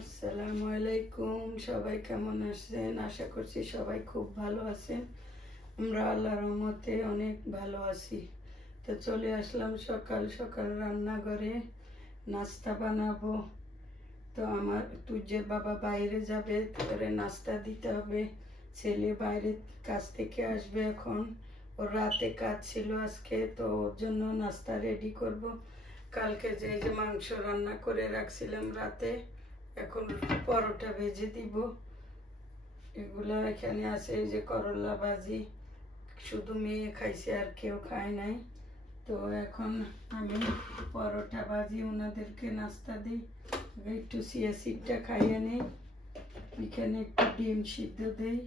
আসসালামু আলাইকুম, সবাই কেমন আছেন? আশা করছি সবাই খুব ভালো আছেন। আমরা আল্লাহর রহমতে অনেক ভালো আছি। তো চলে আসলাম সকাল সকাল রান্নাঘরে, নাস্তা বানাবো। তো আমার তুজের বাবা বাইরে যাবে, তারপরে নাস্তা দিতে হবে। ছেলে বাইরে কাজ থেকে আসবে এখন, ওর রাতে কাজ ছিল আজকে, তো ওর জন্য নাস্তা রেডি করব। কালকে যে মাংস রান্না করে রাখছিলাম রাতে, এখন পরোটা ভেজে দিব। এগুলা এখানে আছে, এই যে করলা ভাজি, শুধু মেয়ে খাইছে আর কেউ খায় নাই। তো এখন আমি পরোটা ভাজি ওনাদেরকে নাস্তা দিই। একটু চিয়া সিডটা খাইয়ে নেই, এখানে একটু ডিম সিদ্ধ দেই।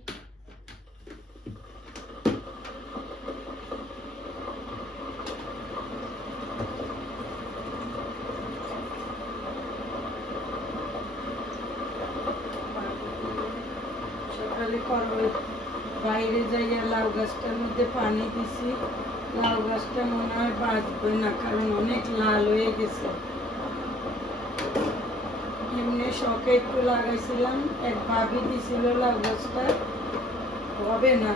সকালে বাইরে যাইয়া লাউ গাছটার মধ্যে পানি দিছি। লাউ গাছটা মনে হয় বাঁচবে না, কারণ অনেক লাল হয়ে গেছে। এমনি শখে একটু লাগাইছিলাম, এক ভাবি দিছিল লাউ গাছটা, হবে না,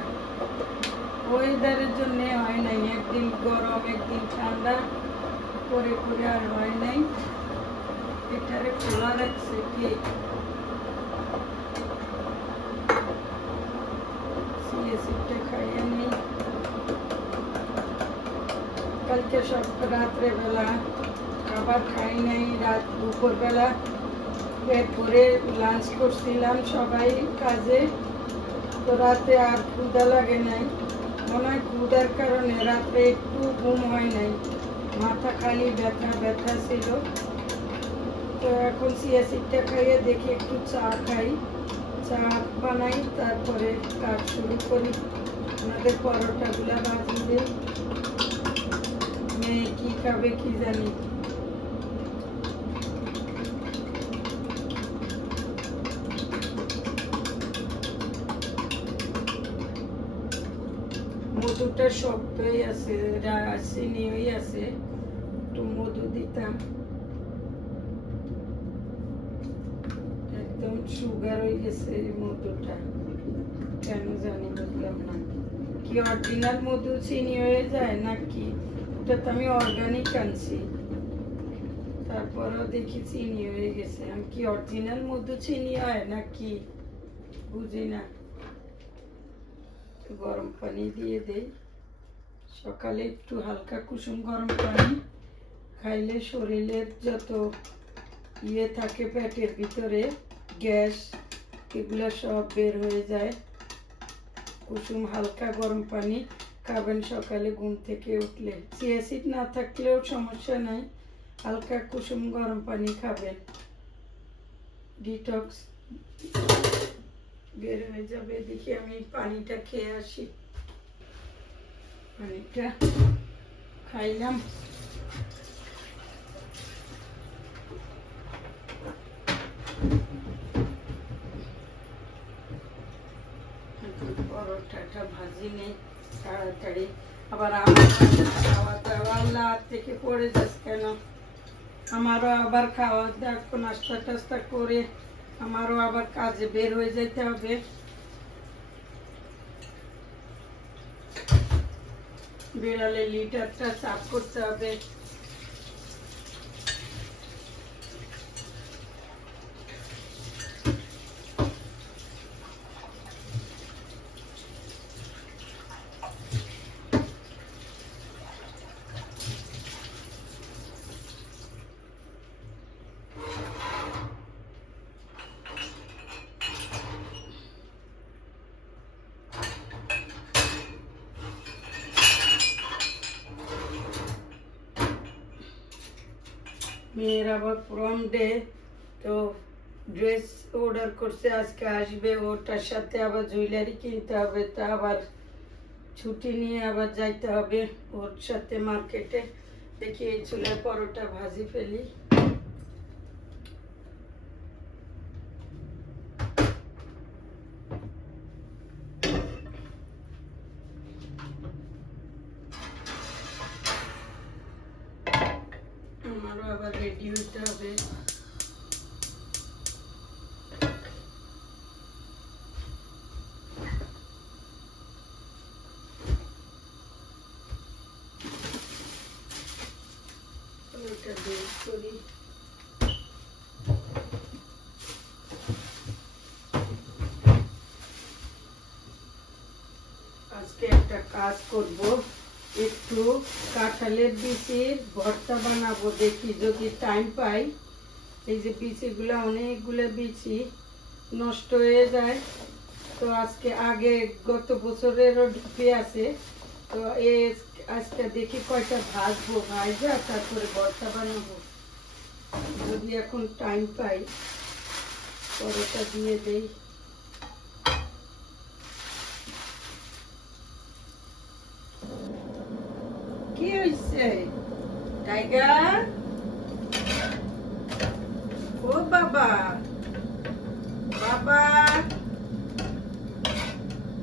ওয়েদারের জন্য হয় নাই। একদিন গরম একদিন ঠান্ডা করে করে আর হয় নাই। এটারে খোলা রাখছে কি সিটটা খাইয়ে নেই। কালকে সব রাত্রে বেলা খাবার খাই নাই, দুপুর বেলা পেট ভরে লাঞ্চ করছিলাম সবাই কাজে। তো রাতে আর ক্ষুধা লাগে নাই, মনে হয় ক্ষুধার কারণে রাত্রে একটু ঘুম হয় নাই, মাথা খালি ব্যথা ব্যথা ছিল। তো এখন চিয়া সিডটা খাইয়ে দেখি একটু চা খাই, চা বানাই, তারপরে কাজ শুরু করি। আমাদের পরোটাগুলা ভাজি দিই, মেয়ে কি খাবে কি জানি। মধুটা শক্তই আছে, চিনিই আছে, একটু মধু দিতাম। একদম সুগার হয়ে গেছে মধুটা, কেন জানি বুঝলাম না। কি অরিজিনাল মধু চিনি হয়ে যায় নাকি? ওটা তো আমি অর্গানিক আনছি, তারপরও দেখি চিনি হয়ে গেছে। আমি কি অরিজিনাল মধু চিনি হয় নাকি বুঝি না। গরম পানি দিয়ে দেই। সকালে একটু হালকা কুসুম গরম পানি খাইলে শরীরের যত ইয়ে থাকে পেটের ভিতরে, গ্যাস, এগুলা সব বের হয়ে যায়। কুসুম হালকা গরম পানি খাবেন সকালে ঘুম থেকে উঠলে। চিয়া সিড না থাকলেও সমস্যা নাই, হালকা কুসুম গরম পানি খাবেন, ডিটক্স বের হয়ে যাবে। দেখি আমি পানিটা খেয়ে আসি। পানিটা খাইলাম। পরোটাটা ভাজি নেই তাড়াতাড়ি, আবার আমার খাওয়া দাওয়া আল্লাহ থেকে পড়ে যাচ্ছে কেন। আমারও আবার খাওয়া দাওয়া নাস্তা টাস্তা করে আমারও আবার কাজে বের হয়ে যেতে হবে। বিড়ালে লিটারটা সাফ করতে হবে। মেয়ের আবার প্রম ডে, তো ড্রেস অর্ডার করছে, আজকে আসবে। ওটার সাথে আবার জুয়েলারি কিনতে হবে, তা আবার ছুটি নিয়ে আবার যাইতে হবে ওর সাথে মার্কেটে। দেখি এই চুলের পরোটা ভাজি ফেলি। আমারও আবার রেডি হইতে হবে। করি। আজকে একটা কাজ করব, একটু কাঁঠালের বিচির ভর্তা বানাবো, দেখি যদি টাইম পাই। এই যে বিচিগুলো, অনেকগুলো বিচি নষ্ট হয়ে যায়, তো আজকে আগে গত বছরেরও ঢুকে আছে, তো আজকে দেখি কয়টা ভাজবো, ভাজা তারপরে ভর্তা বানাবো। যদি এখন টাইম পাই পরোটা দিয়ে দেই। কি হয়েছে টাইগার? ও বাবা, বাবা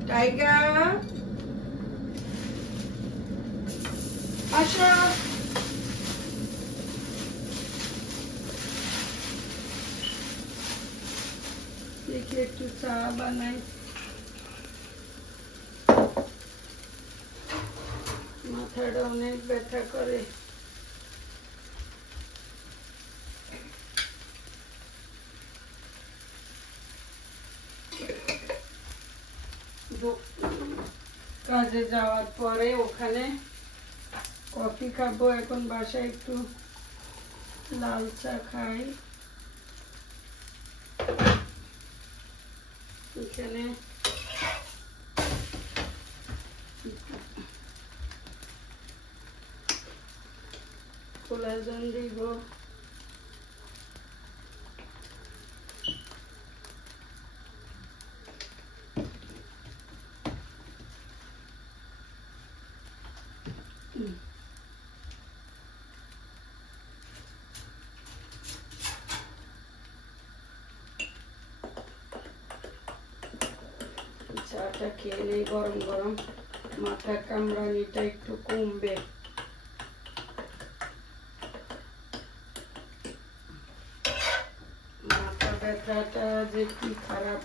টাইগার আসো। দেখি একটু চা বানাই, মাথাটা অনেক ব্যথা করে। কাজে যাওয়ার পরে ওখানে কফি খাবো, এখন বাসায় একটু লাল চা খাই। এখানে কোলাজেন দিব। চাটা খেয়ে নেই, গরম গরম মাথা কামড়ানিটা একটু কমবে। মাথা ব্যথাটা যে কি খারাপ,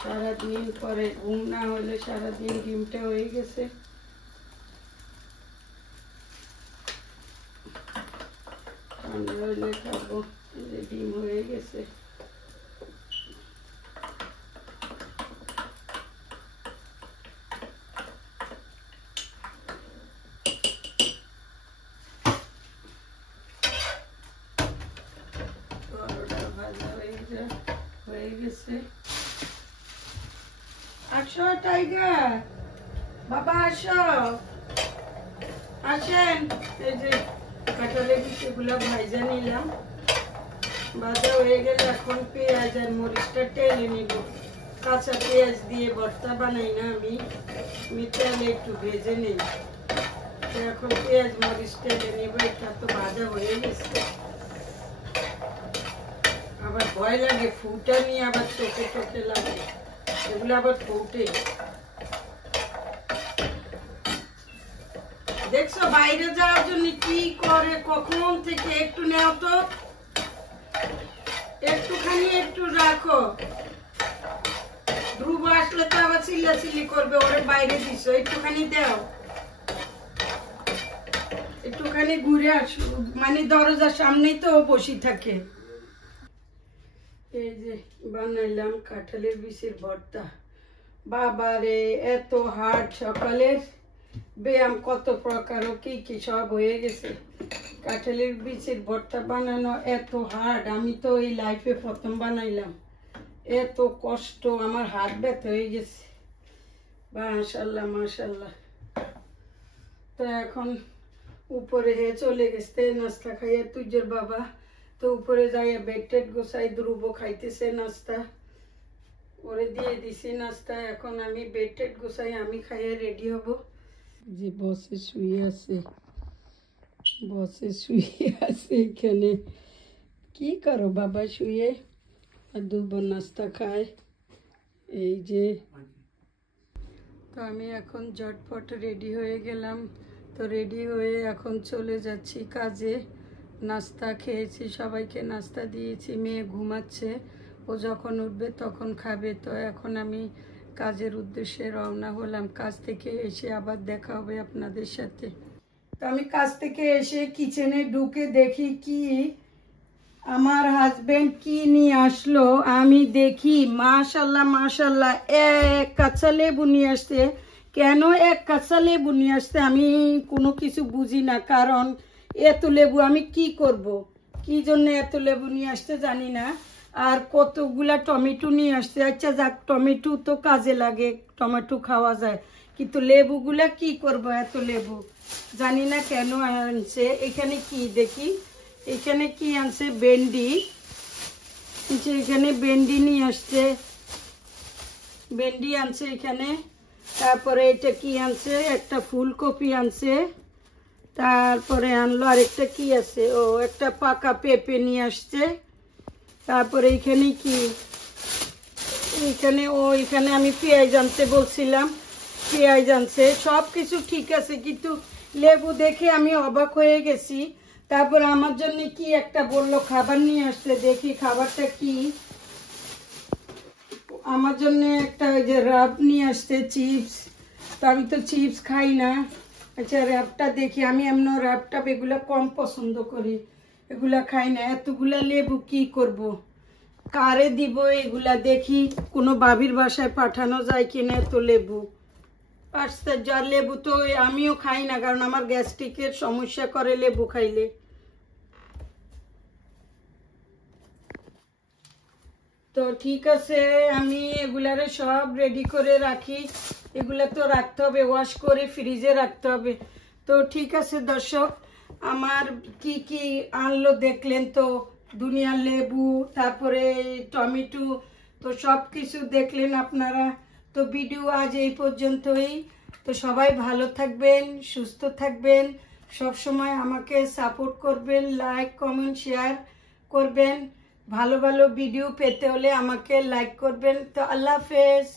সারাদিন পরে ঘুম না হলে সারাদিন ডিমটা হয়ে গেছে। ঠান্ডা হইলে খাবো, ডিম হয়ে গেছে। হয়ে গেছে। আসো টাইগার, বাবা আসো, আসেন। এই যে কাঁঠালের বিচিগুলো ভাজা নিলাম, ভাজা হয়ে গেলে এখন পেঁয়াজ আর মরিচটা টেলে নিব। কাঁচা পেঁয়াজ দিয়ে ভর্তা বানাই না আমি তেলে একটু ভেজে নিই। তো এখন পেঁয়াজ মরিচ টেলে নিব। এটা তো ভাজা হয়ে গেছে, আবার ভয় লাগে ফুটা নিয়ে, আবার চোখে চোখে লাগে, এগুলো আবার ফুটে। দেখছো বাইরে যাওয়ার জন্য কি করে, কখন থেকে। একটু নেও তো, একটুখানি একটু রাখো। ধ্রুব আসলে তো আবার চিল্লাচিল্লি করবে, ওরে বাইরে দিছো, একটুখানি দাও। একটুখানি ঘুরে আসো, মানে দরজার সামনেই তো বসে থাকে। এই যে বানাইলাম কাঁঠালের বিচির ভর্তা। বাবারে এত হার্ড, সকালের ব্যায়াম কত প্রকার ও কি কি সব হয়ে গেছে। কাঁঠালের বিচির ভর্তা বানানো এত হার্ড, আমি তো এই লাইফে প্রথম বানাইলাম। এত কষ্ট, আমার হাত ব্যথা হয়ে গেছে। মাশাআল্লাহ মাশাআল্লাহ। তো এখন উপরে চলে গেছে নাস্তা খাইয়া তুজের বাবা, তো উপরে যাইয়া বেড টেড গোছাই। ধ্রুব খাইতেছে নাস্তা, ওরে দিয়ে দিছি নাস্তা। এখন আমি বেড টেড গোছাই, আমি খাইয়া রেডি হব। যে বসে শুয়ে আছে, বসে শুয়ে আছে এখানে। কি করো বাবা শুয়ে, আর ধ্রুব নাস্তা খায়। এই যে, তো আমি এখন ঝটপট রেডি হয়ে গেলাম। তো রেডি হয়ে এখন চলে যাচ্ছি কাজে। নাস্তা খেয়েছি, সবাইকে নাস্তা দিয়েছি, মেয়ে ঘুমাচ্ছে, ও যখন উঠবে তখন খাবে। তো এখন আমি কাজের উদ্দেশ্যে রওনা হলাম। কাজ থেকে এসে আবার দেখা হবে আপনাদের সাথে। তো আমি কাজ থেকে এসে কিচেনে ঢুকে দেখি কি আমার হাজবেন্ড কি নিয়ে আসলো। আমি দেখি মাশাল্লাহ মাশাল্লাহ এক কাঁচা লেবু নিয়ে আসছে। কেন এক কাঁচা লেবু নিয়ে আসছে আমি কোনো কিছু বুঝি না, কারণ এত লেবু আমি কি করব, কি জন্য এত লেবু নিয়ে আসতে জানি না। আর কতগুলা টমেটো নিয়ে আসছে। আচ্ছা যাক, টমেটো তো কাজে লাগে, টমেটো খাওয়া যায়, কিন্তু লেবুগুলা কি করব, এত লেবু জানি না কেন আনছে। এখানে কি দেখি, এখানে কি আনছে, ভেন্ডি, এখানে ভেন্ডি নিয়ে আসছে, ভেন্ডি আনছে এখানে। তারপরে এটা কি আনছে, একটা ফুলকপি আনছে। তারপরে আনলো আরেকটা কি আছে, ও একটা পাকা পেঁপে নিয়ে আসছে। তারপরে এখানে কি, এখানে আমি পেঁয়াজ আনতে বলছিলাম, পেঁয়াজ আনছে। সব কিছু ঠিক আছে, কিন্তু লেবু দেখে আমি অবাক হয়ে গেছি। তারপর আমার জন্য কি একটা বললো খাবার নিয়ে আসতে, দেখি খাবারটা কি। আমার জন্য একটা ওই যে র্যাপ নিয়ে আসতে, চিপস। তো আমি তো চিপস খাই না। আচ্ছা র্যাপটা দেখি, আমি এমন র্যাপটা এগুলো কম পছন্দ করি, এগুলা খাই না। এতগুলা লেবু কি করব, কারে দিব এগুলা, দেখি কোনো ভাবির বাসায় পাঠানো যায় কিনা। এত লেবু আচ্ছা, যার লেবু তো আমিও খাই না, কারণ আমার গ্যাস্ট্রিকের সমস্যা করে লেবু খাইলে। তো ঠিক আছে, আমি এগুলারে সব রেডি করে রাখি। এগুলা তো রাখতে হবে, ওয়াশ করে ফ্রিজে রাখতে হবে। তো ঠিক আছে দর্শক, আমার কি কি আনলো দেখলেন তো, দুনিয়ার লেবু, তারপরে টমেটো, তো সব কিছু দেখলেন আপনারা। তো ভিডিও আজ এই পর্যন্তই। তো সবাই ভালো থাকবেন, সুস্থ থাকবেন, সব সময় আমাকে সাপোর্ট করবেন, লাইক কমেন্ট শেয়ার করবেন। ভালো ভালো ভিডিও পেতে হলে আমাকে লাইক করবেন। তো আল্লাহ হাফেজ।